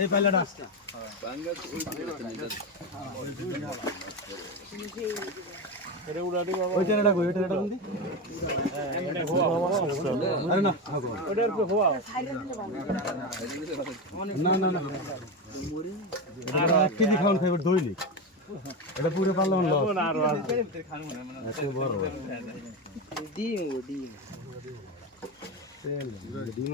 এই পাইলাটা ওই টেরাটা কই ওই টেরাটা কোন দি আরে না ওটার উপরে হোয়া না না না আর এক কেজি খাওন খাইবার দইলি এটা পুরো পারলাম লস আর এত বড় ডিম